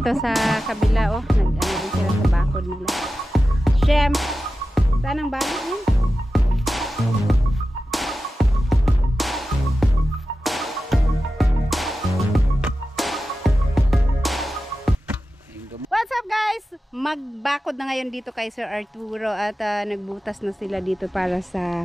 dito sa kabila, oh. Nag-ano din sila sa bakod nila. Shem, saan ang balik niya? What's up guys? Magbakod na ngayon dito kay Sir Arturo at nagbutas na sila dito para sa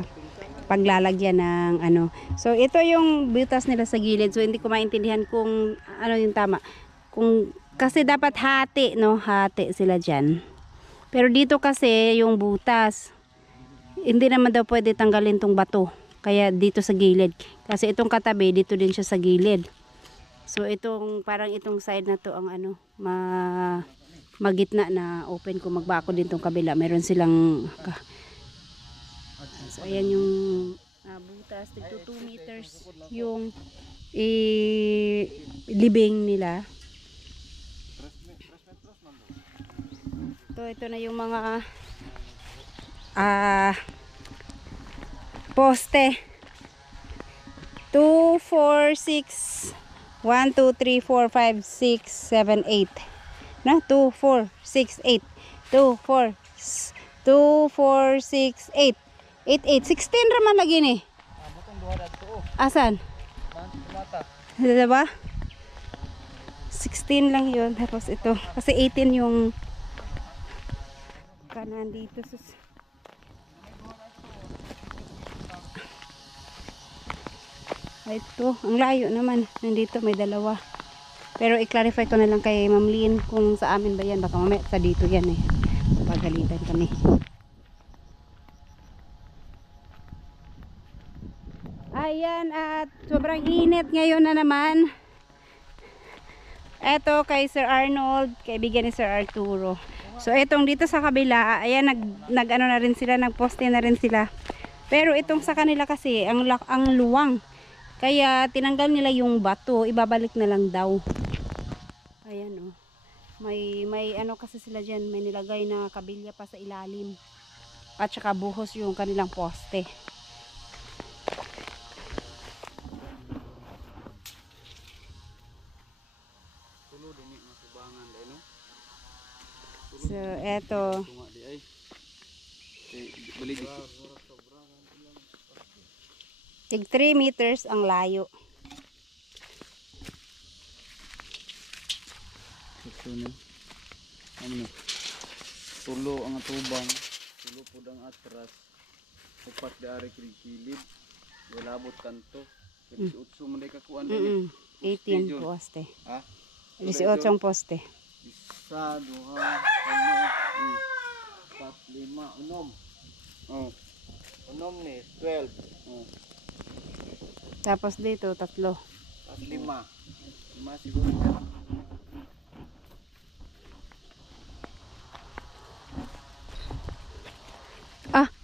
paglalagyan ng ano. So ito yung butas nila sa gilid. So hindi ko maintindihan kung ano yung tama. Kung kasi dapat hati, no? Hati sila diyan. Pero dito kasi yung butas. Hindi naman daw pwede tanggalin tong bato. Kaya dito sa gilid. Kasi itong katabi dito din siya sa gilid. So itong parang itong side na to ang ano, magitna na open ko magbako din tong kabila. Meron silang so ayan yung butas, tigto 2 meters yung libing nila. Ito na yung mga poste. 2, 4, 6 1, 2, 3, 4, 5, 6, 7, 8 na 2, 4, 6, 8 2, 4 2, 4, 6, 8 8, 8, 16 raman lagi ni. Asan? Diba? 16 lang yun. Tapos ito. Kasi 18 yung kanan dito. Ito. Ang layo naman. Nandito may dalawa. Pero i-clarify ko na lang kay Ma'am Lynn kung sa amin ba yan. Baka mamaya sa dito yan eh. Pagalitan kami. Ayan, at sobrang init ngayon na naman. Eto kay Sir Arnold, kaibigan ni Sir Arturo. So etong dito sa kabila, ayan nag-ano na rin sila, nagposte na rin sila. Pero itong sa kanila kasi ang luwang. Kaya tinanggal nila yung bato, ibabalik na lang daw. Ayan oh. May ano kasi sila diyan, may nilagay na kabilya pa sa ilalim. At saka buhos yung kanilang poste. So, eto. Tig 3 meters ang layo. Ito na. Ano? Tulo ang atubang. Tulo po ang atras. Upat dari kilid. Walabot kanto. Kasi utso mo na ikakuan din. 18 poste. Ha? 18 poste. Isa, duha, talo, 4, 5, unom. Oh. Unom ni 12. Oh. Tapos dito 3. 5. 5 siguro yan.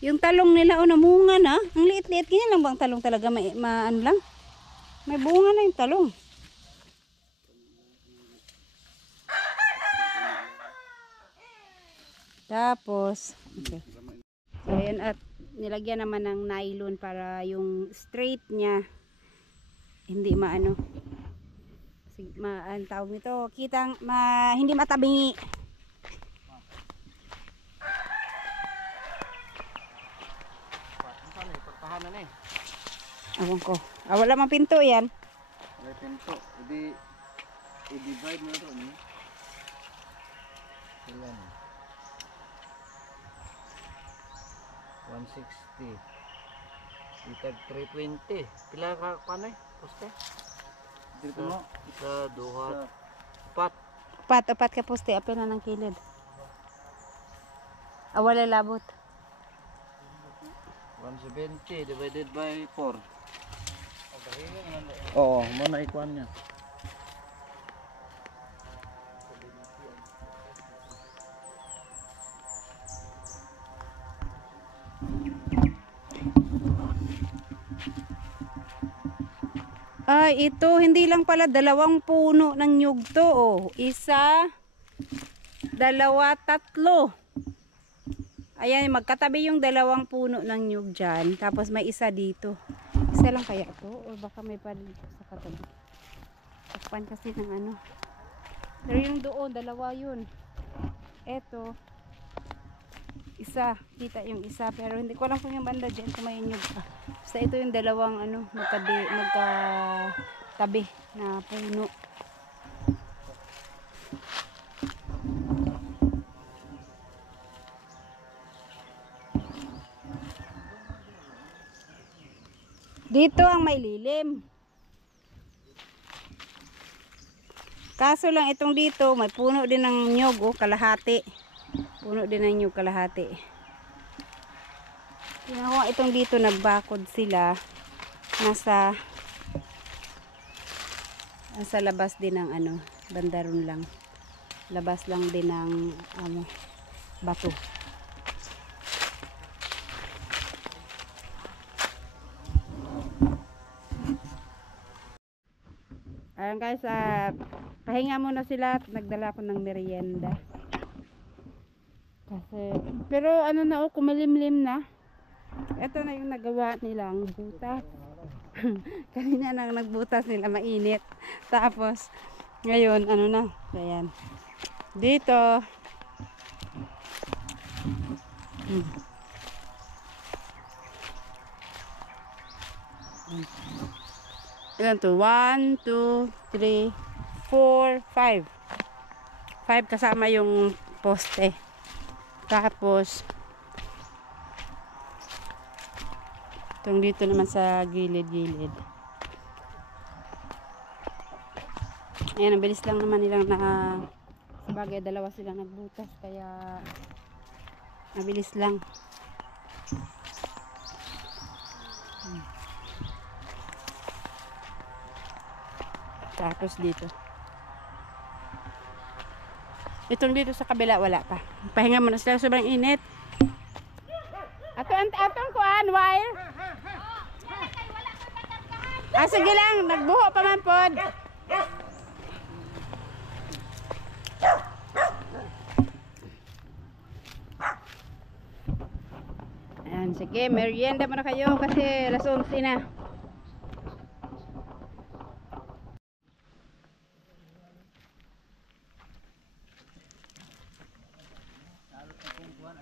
Yung talong nila namunga na. Ang liit-liit ganyan lang bang talong talaga ano lang. May bunga na yung talong. Tapos, okay. So, ayan, at nilagyan naman ng nylon para yung straight niya hindi maano. Ang tawag nito, hindi matabingi. Pagpahanan eh. Awang ko. Wala mang pinto yan. Wala pinto. I-divide mo ito. Ilan? 160. Itag 320. Pila ka paano eh? Poste? Dito mo? Isa, duha, upat. Upat ka poste. Apil na ng kilid. Wala labot. 170 divided by 4. Oo, muna ikuan niya. Ito hindi lang pala 2 puno ng nyug to. Oh. 1, 2, 3. Ayan, magkatabi yung 2 puno ng nyug dyan. Tapos may isa dito. Isa lang kaya to? O baka may pa dito sa katabi. Takpan kasi ng ano. Pero yung doon, dalawa yun. Eto, isa. Kita yung isa. Pero hindi ko alam kung yung banda dyan kung may nyug pa. Basta ito yung dalawang ano, magkatabi na puno. Dito ang may lilim. Kaso lang itong dito, may puno din ng nyog, oh, kalahati. Puno din ng nyog, kalahati. Tingnan ko itong dito, nagbakod sila. Nasa labas din ng ano, bandaron lang. Labas lang din ng bato. Ayan guys, pahinga muna sila at nagdala ko ng merienda. Kasi, pero ano na, oh, kumilimlim na. Ito na yung nagawa nilang butas. Kanina nang nagbutas nila, mainit. Tapos, ngayon, ano na, ayan. Dito. Ilan to? 1, 2, 3, 4, 5. 5 kasama yung poste. Tapos, itong dito naman sa gilid-gilid. Ayan, ang bilis lang naman nilang sabagay, dalawa silang nagbutas. Kaya, mabilis lang. Tapos dito. Itong dito sa kabila, wala pa. Pahinga muna sila, sobrang init. Atong kuan, wire. Sige lang, nagbuho pa man pod. Ayan, sige, merienda muna kayo kasi alas 11 na.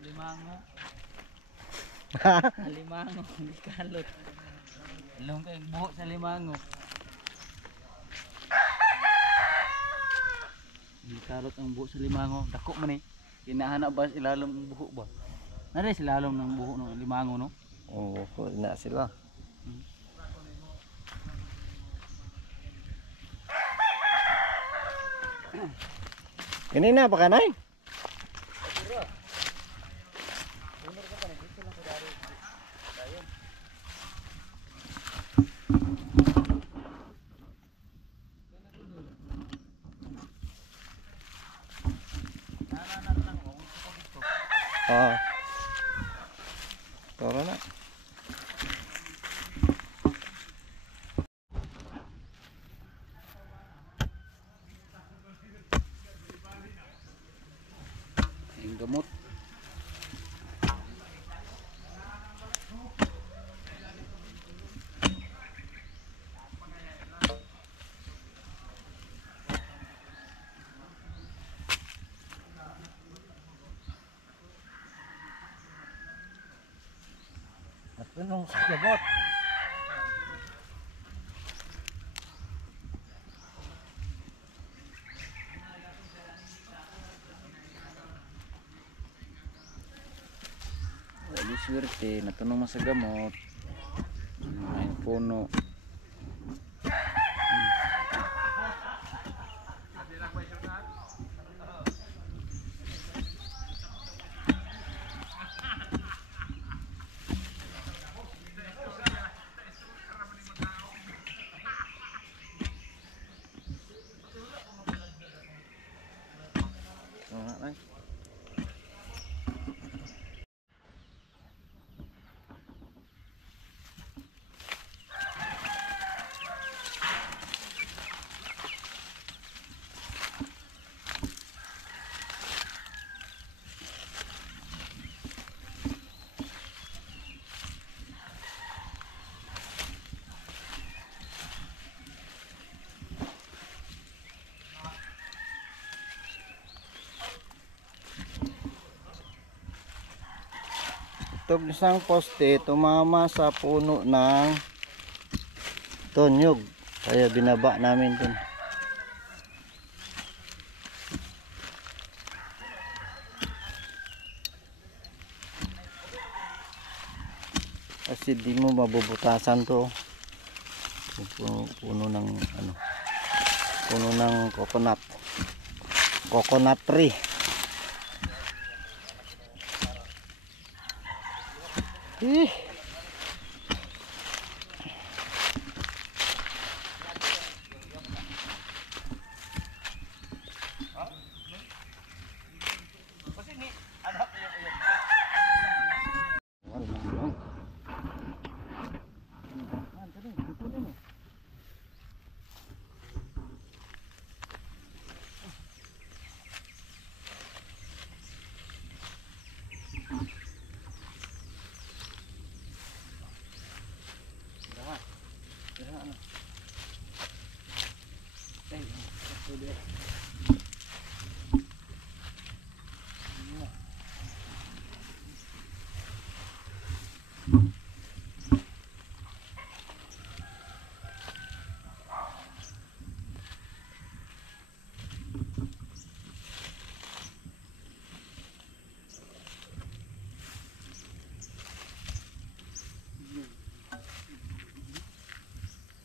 Alimango. Alimango, hindi kalot. Alam kayo, buho sa limango. Hindi kalot ang buho sa limango. Dako man eh. Kinahanap ba ilalim ng buho ba? Nari ilalim ng buho ng limango, no? Oo, na sila. Kanina pa kanay? Oh. Tara na. Yung gamot. Natunong sa gamot. Wala swerte, natunong sa gamot. Ayun puno. Wala lang. itong isang poste tumama sa puno ng tonyog. Kaya binaba namin dun. Kasi di mo mabubutasan to. Puno ng ano, puno ng coconut tree.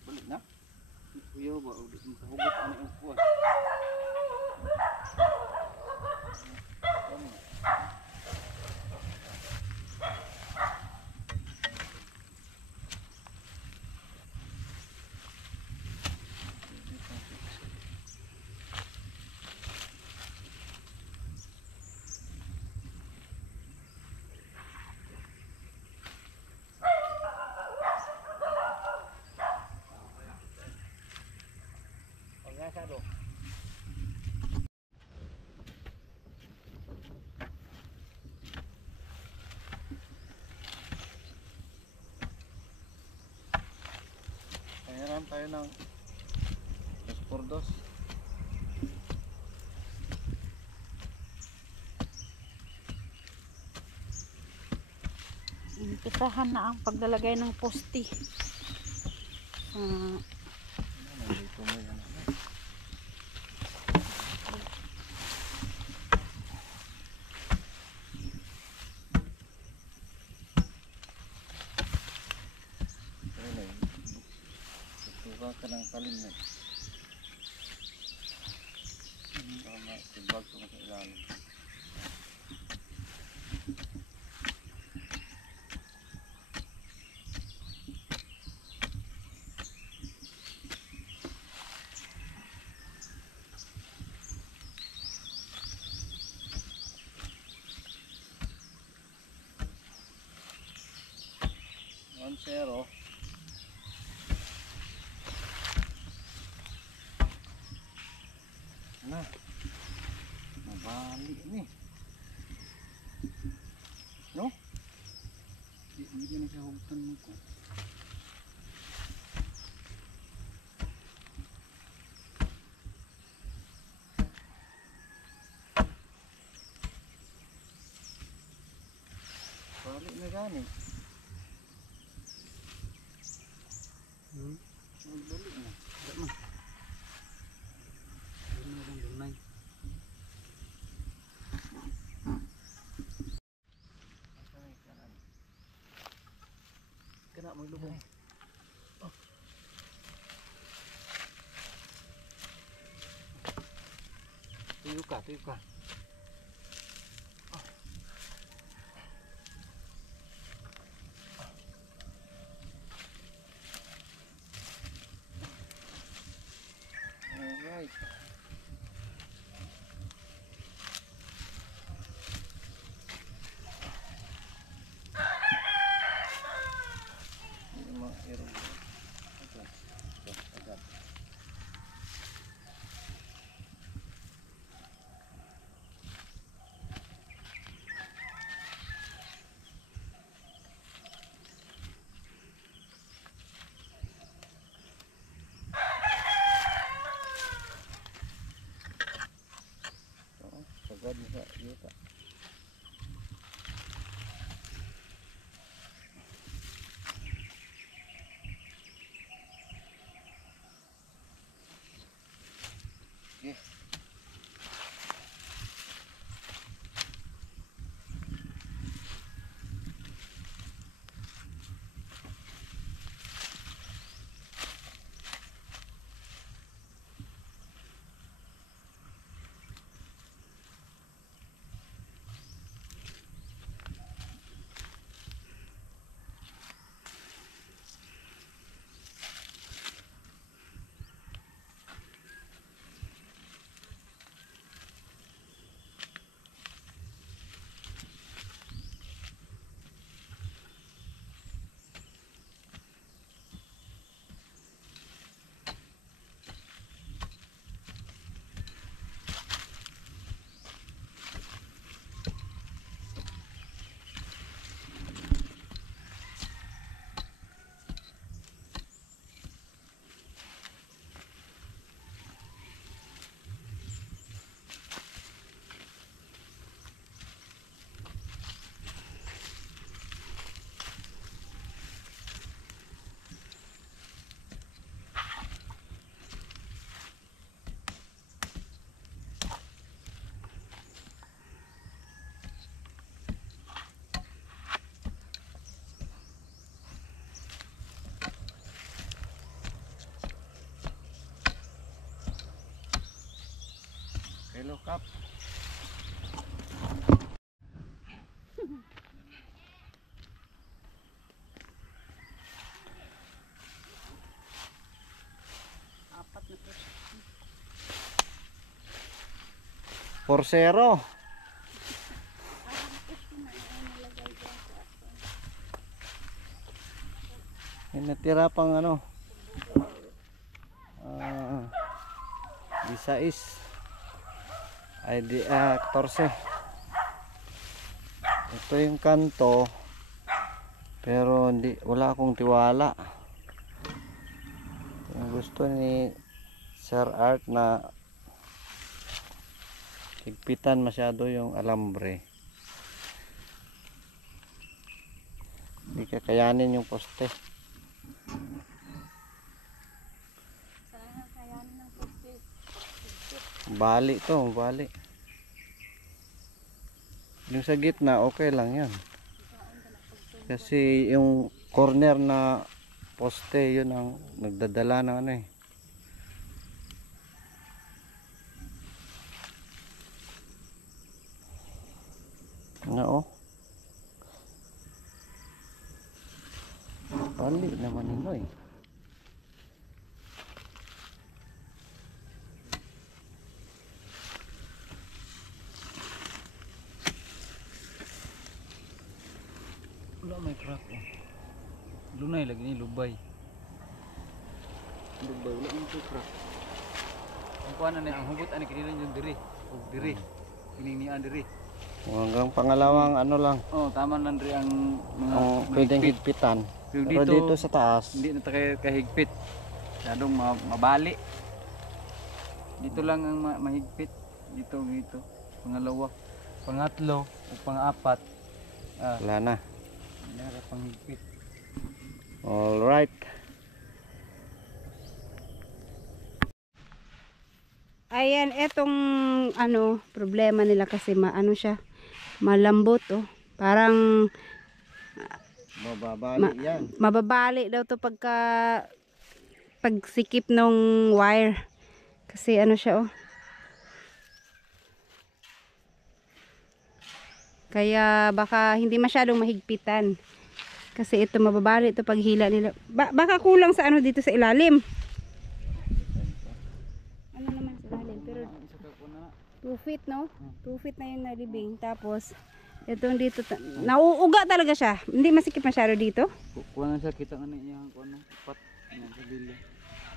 Balik na. Kuya ba ulit makahugot ano yung kuwan. Kailan tayo ng 2x2. Impisahan na ang paglalagay ng poste. Nandito mo yan. Tutuka ka ng talim na. Tama, tibag ko na sa ilalim. Zero. Na, nabali ni. No? Hindi ka nagkahugutan mo ko. Bali na gani. Magbalik na. Wala man. Wala na lang dunay. Kena mo lubong. Tuyo ka, tuyo ka. Alright. Ini mah irung. Agak. Hello, Kap. Apat na po. 4-0. May natira pang ano. 16. Ay di 14. Ito yung kanto. Pero hindi, wala akong tiwala. Yung gusto ni Sir Art na higpitan masyado yung alambre. Hindi kakayanin yung poste. Sana kayanin ng poste. Bali to, bali. Yung sa gitna, okay lang yan. Kasi yung corner na poste, yun ang nagdadala ng ano eh. Oo. Bali naman ino eh. Wala may crack oh. Lunay lagi ni lubay. Lubay wala may crack. Ang kuan na ang hugot ani kinila yung diri. Og diri. Kininian diri. Hanggang pangalawang ano lang. Oh, tama lang diri ang mga Pwedeng mahigpit. higpitan. Pero Pero dito sa taas, hindi na tayo kahigpit. Masyadong mabali. Dito lang ang mahigpit. Dito. Pangalawa. Pangatlo o pang-apat. wala na. Nara panghigpit. Alright. Ayan, etong ano, problema nila kasi maano siya, malambot oh. Parang Mababali yan. mababali daw to pagsikip ng wire. Kasi ano siya oh. Kaya baka hindi masyadong mahigpitan. Kasi ito mababali ito paghila nila. Baka kulang sa ano dito sa ilalim. Ano naman sa ilalim? Pero 2 feet no? 2 feet na yung nalibing. Tapos itong dito nauuga talaga siya. Hindi masikip masyado dito. Kuha na siya kita nga niya ang kuha pat nga sa bilya.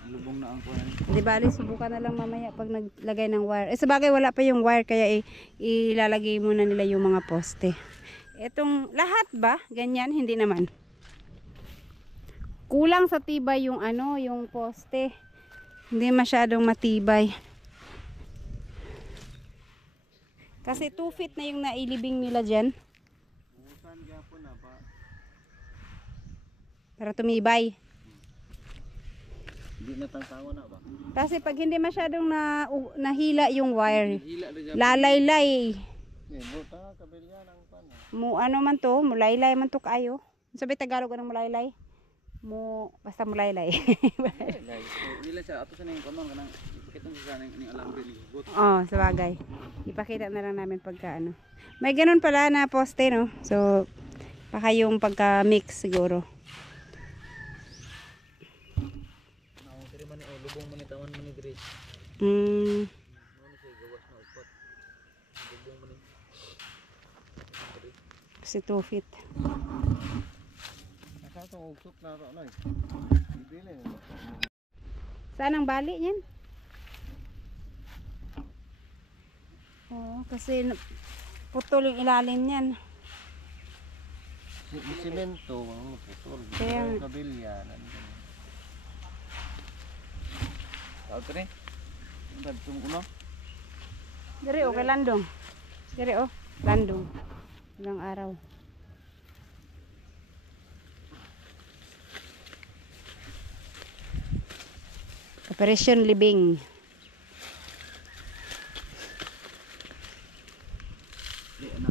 Lubong na ang kuha. Di bali subukan na lang mamaya pag naglagay ng wire. Eh sabagay wala pa yung wire kaya ilalagay muna nila yung mga poste. Etong lahat ba? Ganyan? Hindi naman. Kulang sa tibay yung ano, yung poste. Hindi masyadong matibay. Kasi 2 feet na yung nailibing nila dyan. Para tumibay. Hindi natangtawa na ba? Kasi pag hindi masyadong nahila yung wire, Hila na dyan. lalaylay. Buta kabilya ng pan. Mo ano man to, mulaylay man to kaayo. Sabi Tagalog anong mulaylay? Basta mulaylay. Hila siya ato sa ning kuno kanang ipakita sa ning alambre ni hugot. Oh, sabagay. Ipakita na lang namin pagka ano. May ganun pala na poste no. So baka yung pagka mix siguro. Naong diri man ni lubong man ni taman man ni diri. Mm. Ano siya gawas na upat. Lubong man ni. Kasi 2 feet. Asa itong ugsok na ito, ano eh? Bibili. Saan ang bali niyan? Oh, kasi putol yung ilalim niyan. Simento, ano putol. Kaya- Yung kabilya. Ato ni. Ang tung kuno. Dire oh, kay Landong. Dire oh, Landong. Ilang araw. Operation Libing. Di ana.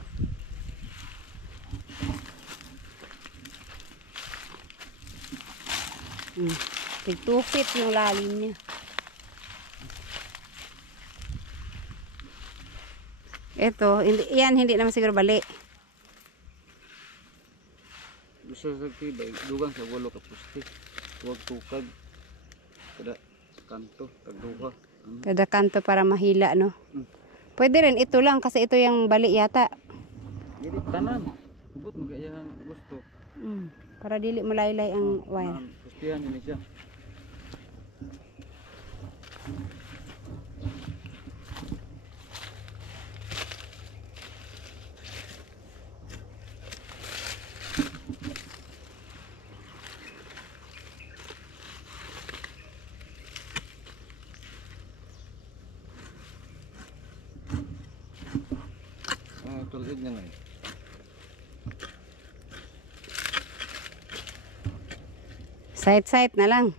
Tig 2 feet yung lalim niya. Ito, hindi naman siguro bali. Gusto sa tibay, dugang sa walo ka pusti. Huwag tukag. Kada kanto, tagduha. Kada kanto para mahila, no? Pwede rin, ito lang kasi ito yung bali yata. Dili tanan. Hubot mo kaya gusto. Para dili malaylay ang wire. Pustihan ini siya. Tulid na lang. Side na lang.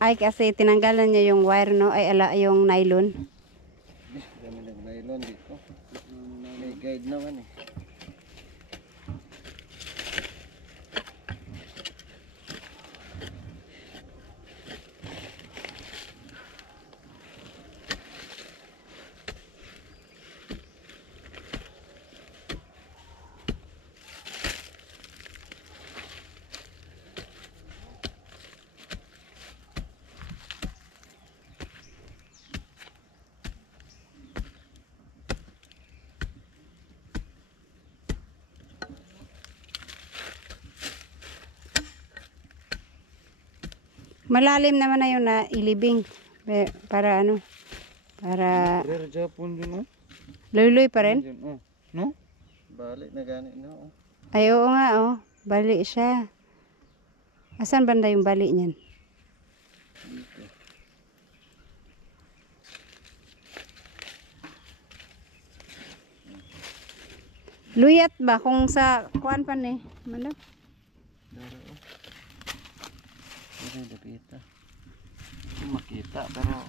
Ay, kasi tinanggalan niya yung wire, no? Ay, yung nylon. Dami nag-nylon dito. May guide naman eh. Malalim naman na yung nailibing. Para ano? Para Pero Japon yun, oh. luloy pa rin. Yun, oh. No? Balik na gani na oh. Ay, oo nga, oh. Bali siya. Asan banda yung bali niyan? Luyat ba? Kung sa kuan pa ni? Ano? Daro oh. Pero dapita. Hindi makita pero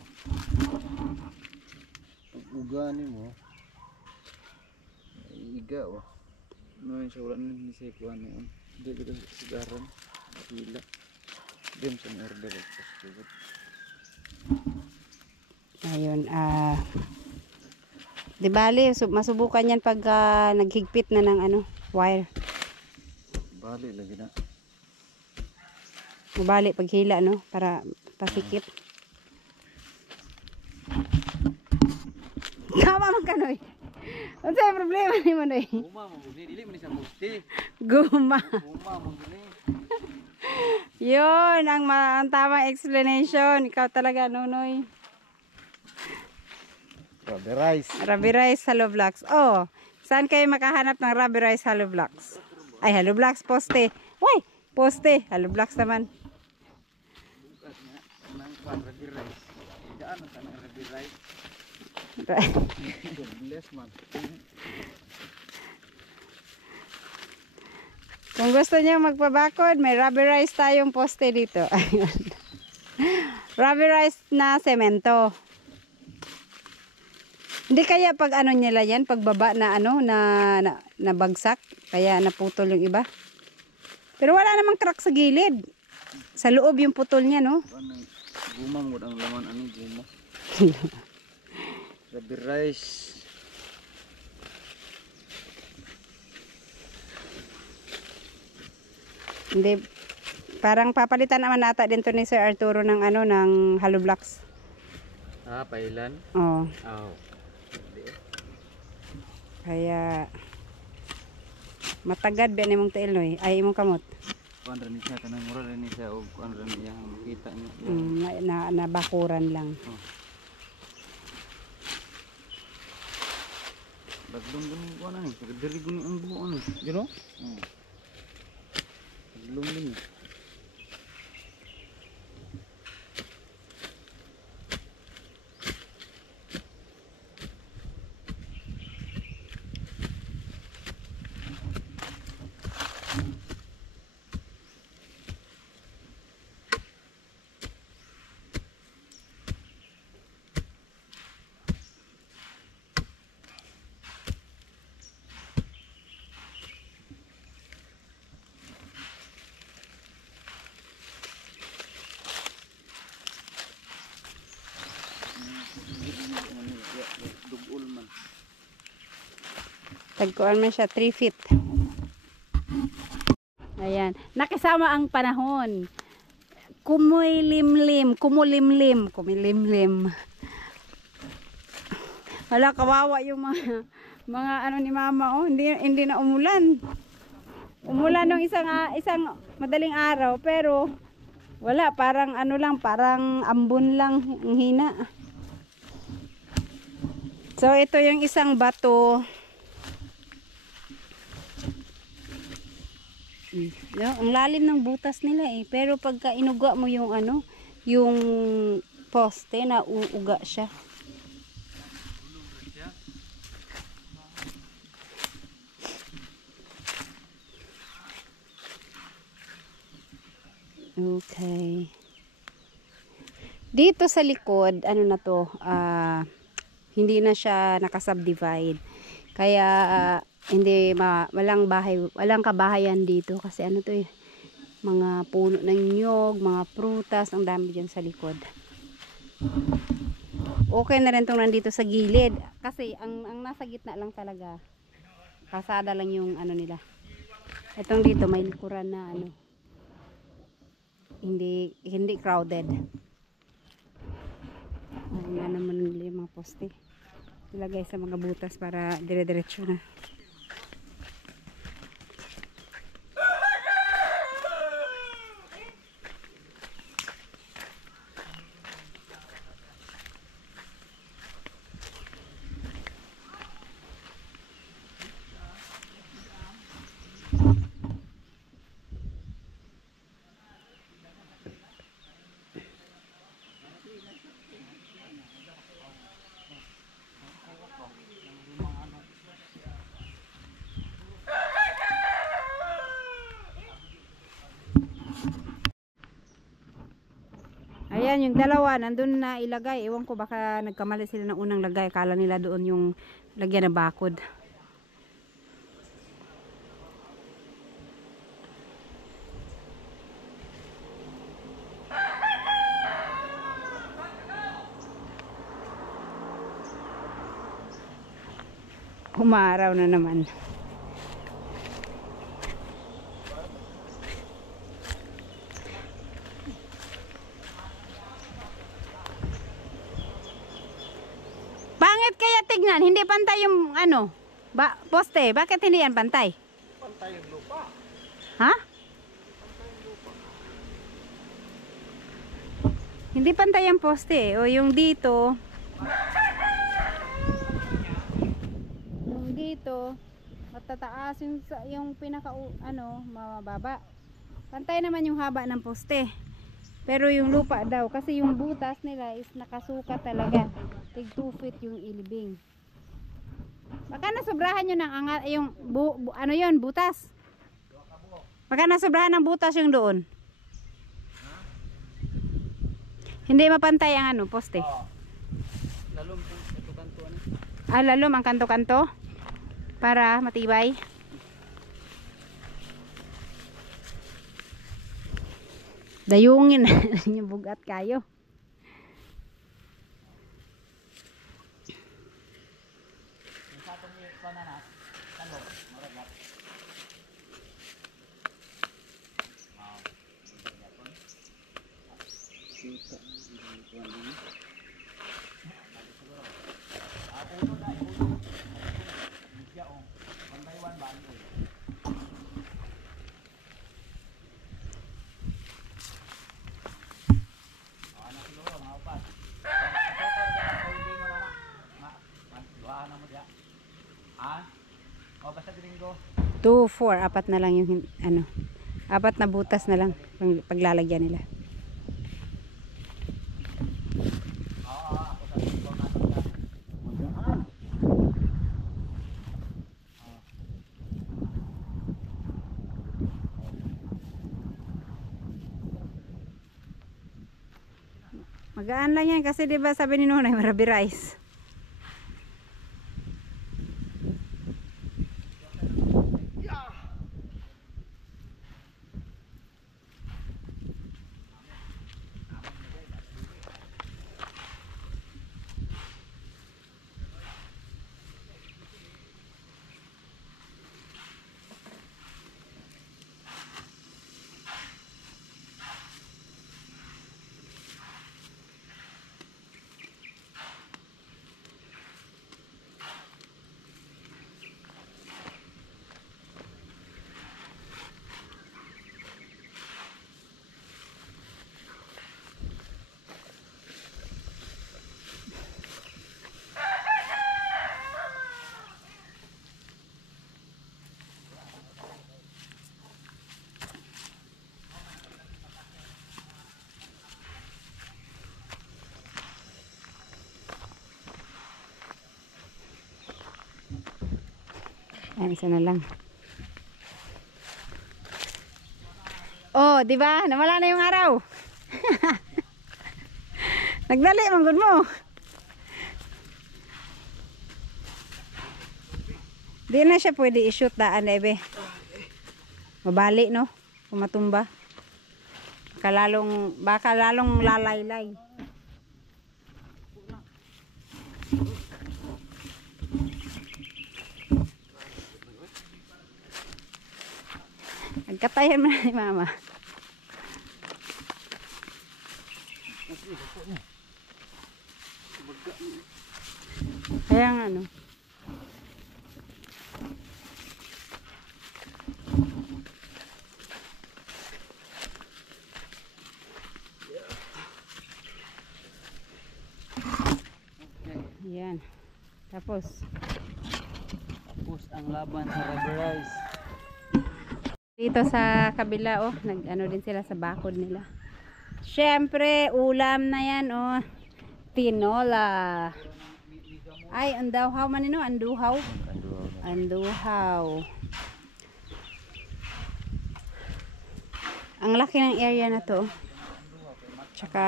pag ugani mo iga oh. No, yung sa wala na ni sa ikuan noon. Hindi ko sigaran. Pila. Diyan sa order at pusti. Ayun, di bali, masubukan yan pag naghigpit na ng ano, wire. Balik lagi na. Mabali pag hila, no? Para pasikip. Tama man ka, Noy. Ano sa'yo problema ni mo, Noy? Guma mo guni, dili man siya pusti. Guma. Guma mo guni. Yun, ang tamang explanation. Ikaw talaga, Nonoy. Rubber rice. Ruby Rice Hollow Blocks. Oh, saan kayo makahanap ng Ruby Rice Hollow Blocks? Ay, Hollow Blocks, poste. Uy, poste. Hollow Blocks naman. Bukas nga, nang kwan, Ruby Rice. Daan ang tanang Ruby Rice. Bless man. Kung gusto niyo magpabakod, may Ruby Rice tayong poste dito. Ayun. Ruby Rice na semento. Hindi kaya pag ano nila yan, pagbaba na ano, na bagsak, kaya naputol yung iba. Pero wala namang crack sa gilid. Sa loob yung putol niya, no? Anong guma mo ang laman anong guma. Ruby Rice. Hindi, parang papalitan naman nata din to ni Sir Arturo ng ano, ng hollow blocks. Ah, pailan? Oh, Oh. kaya matagad ba ni mong tiil, Noy? Ay, imong kamot. Kuan rin siya, kanang mura rin siya o kuan rin niya, makita niya. Nabakuran lang. Baglong ganun ko na eh. Pagdiri ko ang buo ano. You know? Baglong din eh. Dugol man. Tagkuan man siya 3 feet. Ayan. Nakisama ang panahon. Kumulimlim. Wala, kawawa yung mga ano ni mama, oh. Hindi na umulan. Umulan nung isang madaling araw, pero wala, parang ano lang, parang ambon lang, ang hina. So ito yung isang bato. Ang lalim ng butas nila eh, pero pagka inuga mo yung ano, yung poste, na uuga siya. Okay. Dito sa likod, ano na to, hindi na siya nakasubdivide. Kaya walang kabahayan dito kasi ano to eh, mga puno ng nyog, mga prutas, ang dami diyan sa likod. Okay na rin tong nandito sa gilid kasi ang nasa gitna lang talaga. Kasada lang yung ano nila. Itong dito may likuran na ano. Hindi crowded. Ay nga naman nila yung mga poste. Ilagay sa mga butas para dire-diretso na. Ayan, yung dalawa, nandun na ilagay. Ewan ko, baka nagkamali sila ng unang lagay. Akala nila doon yung lagyan na bakod. Umaraw na naman. Pangit kaya tignan, hindi pantay yung ano, poste. Bakit hindi yan pantay? Pantay yung lupa. Ha? Hindi pantay ang poste. O yung dito. Yung dito, matataas yung pinaka ano, mababa. Pantay naman yung haba ng poste. Pero yung lupa daw, kasi yung butas nila is nakasukat talaga. Tig 2 feet yung ilibing. Baka nasobrahan yun ng yung ano yun, butas. Baka nasobrahan ng butas yung doon. Hindi mapantay ang ano, poste. Lalom po ito kanto ano. Lalom ang kanto-kanto para matibay. Dayungin yung bugat kayo. O basta gringo. 2, 4, apat na lang yung ano. Apat na butas na lang paglalagyan nila. Magaan lang yan kasi 'di ba sabi ni Nonay, marabi rice. Ayan, isa na lang. Oh, di ba? Nawala na yung araw. Nagdali, manggod mo. Di na siya pwede i-shoot daan, ebe. Mabali, no? Kung matumba. Baka lalong lalaylay. Nagkatayan mo na ni mama. Kaya nga, no? Yan. Tapos ang laban sa rubberized. dito sa kabila, oh, nag-ano din sila sa bakod nila. Syempre, ulam na yan, oh. Tinola. Ay, anduhaw man ino, anduhaw. Anduhaw. Ang laki ng area na to. Tsaka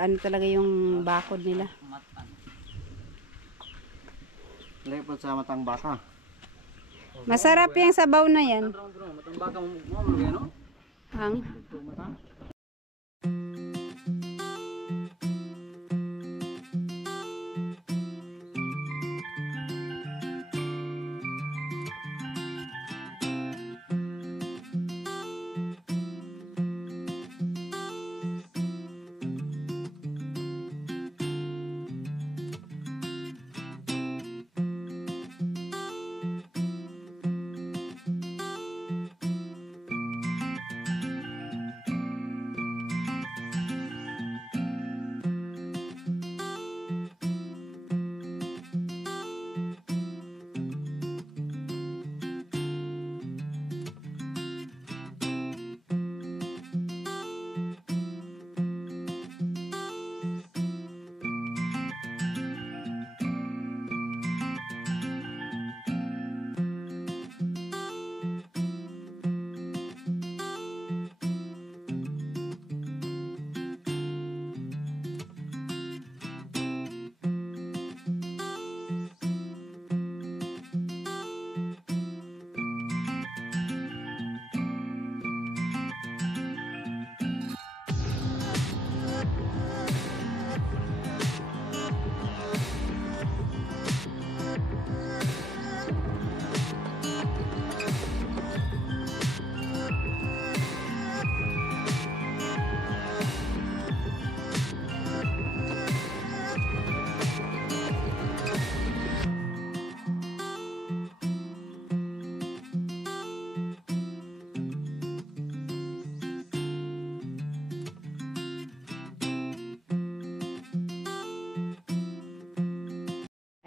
ano talaga yung bakod nila. Lepot sa matang baka. Masarap yung sabaw na yan. Matang baka mo no? Hang.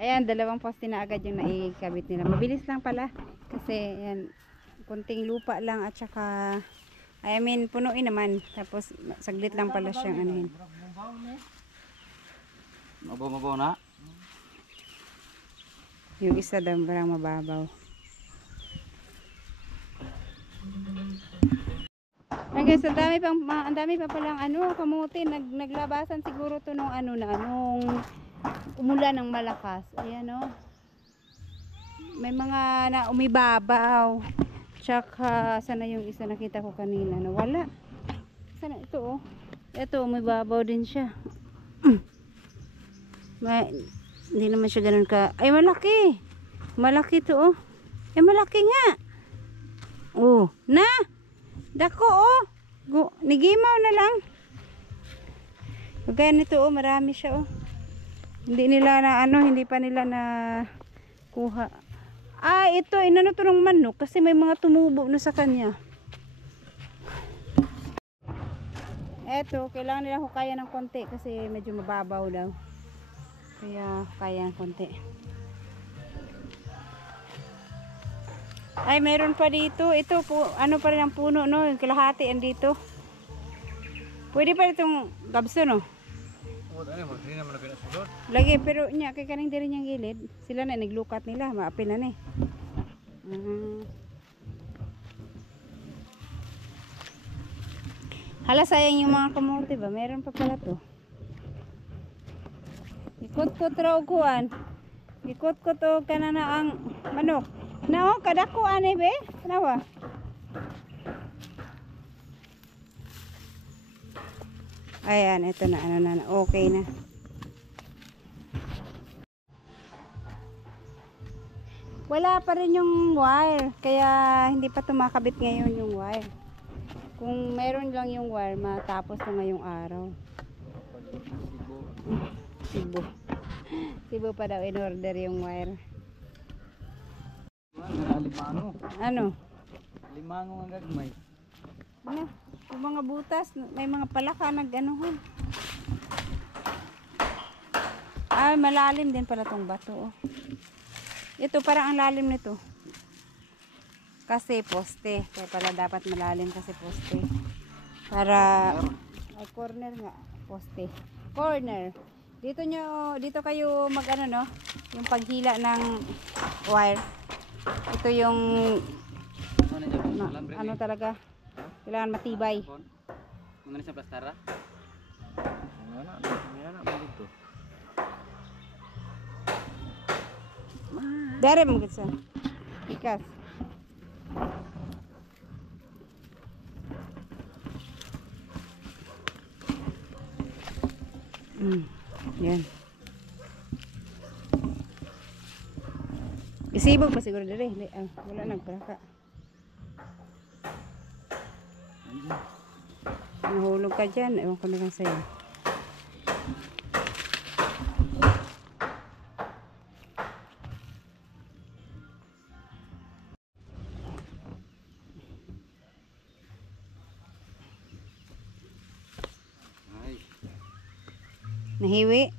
Ayan, dalawang poste na agad yung naikabit nila. Mabilis lang pala. Kasi, ayan, kunting lupa lang at saka, I mean, punuin naman. Tapos, saglit lang pala siyang anuhin. Mabaw na. Yung isa daw parang mababaw. Ay guys, ang dami pa palang ano, kamuti. Naglabasan siguro to nung ano na, nung umulan ng malakas. Ayan o. May mga na umibabaw. Tsaka, sana yung isa nakita ko kanina. Nawala. Sana ito o. Ito, umibabaw din siya. Hindi naman siya ganun ka. Ay, malaki. Malaki to o. Ay, malaki nga. Oh, na. Dako o. Nigimaw na lang. Kaya nito o, marami siya o. Hindi nila na ano, hindi pa nila na kuha. Ah, ito, inano to ng manok kasi may mga tumubo na sa kanya. Eto, kailangan nila hukaya ng konti kasi medyo mababaw daw. Kaya hukaya ng konti. Ay, meron pa dito. Ito, ano pa rin ang puno, no? Yung kalahati andito. Pwede pa itong gabso, no? Lagi, pero niya, kay kaning diri niyang gilid. Sila na, naglukat nila. Maapin na ni. Mm. Hala, sayang yung mga kamote ba? Meron pa pala to. Ikot-kot raw kuan. Ikot-kot o kanana ang manok. Nao, kadako ane be? Kanawa? Ayan, ito na, ano na, okay na. Wala pa rin yung wire, kaya hindi pa tumakabit ngayon yung wire. Kung meron lang yung wire, matapos na ngayong araw. Cebu. Cebu pa daw in order yung wire. Limango. Ano? Limango ang gagmay. Ano? Yung mga butas, may mga palaka nag-anuhan. Ay, malalim din pala tong bato. Oh. Ito parang ang lalim nito. Kasi poste. Kaya pala dapat malalim kasi poste. Para ay corner nga, poste. Corner. Dito kayo mag-ano no, yung paghila ng wire. Ito yung ano talaga. Kailangan matibay. Mga sa plastara. Ngana mo dito. Dere mo gitsa. Ikas. Yan. Isibog pa siguro dere. Wala nagpraka. Nahulog ka dyan. Ewan ko na lang sa'yo. Ay. Nahiwi.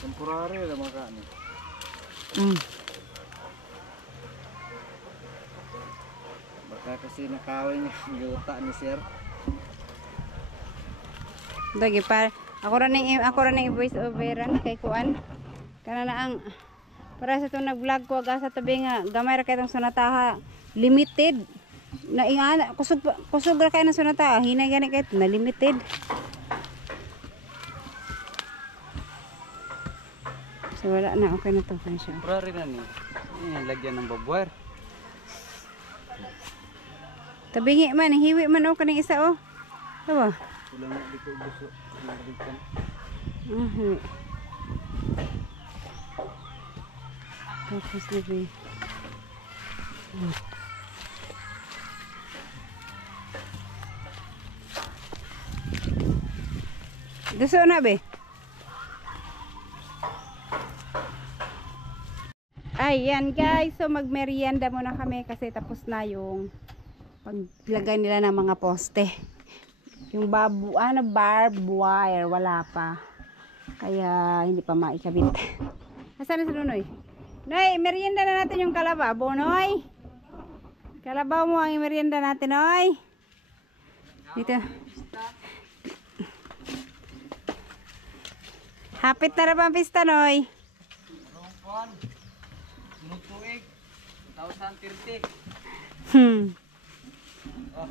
Temporary lang mga kaano. Baka kasi nakawin yung yuta ni sir. Dagi pa. Ako ra ning voice overan kay kuan. Kana na ang para sa itong nag-vlog ko aga sa tabi nga gamay ra kay tong sunataha limited. Na ingana kusog ra kay na sunataha hinay gani kay na limited. So wala na, okay na to kan siya. Temporary na ni. Lagyan ng barbwire. Tabingi man, hiwi man o kaning isa o. Tawa. Kulang na dito gusto. Nagdikan. Hiwi. Tapos na ba. Gusto na ba? Ayan guys, so magmerienda muna kami kasi tapos na paglagay nila ng mga poste. Yung barbed wire, wala pa. Kaya hindi pa maikabit. Asan na si Nunoy? Noy, merienda na natin yung kalababo, Noy. Kalabaw mo ang merienda natin, Noy. Dito. Hapit na rin ang pista, Noy. Tuig 2030. Hmm. Oh.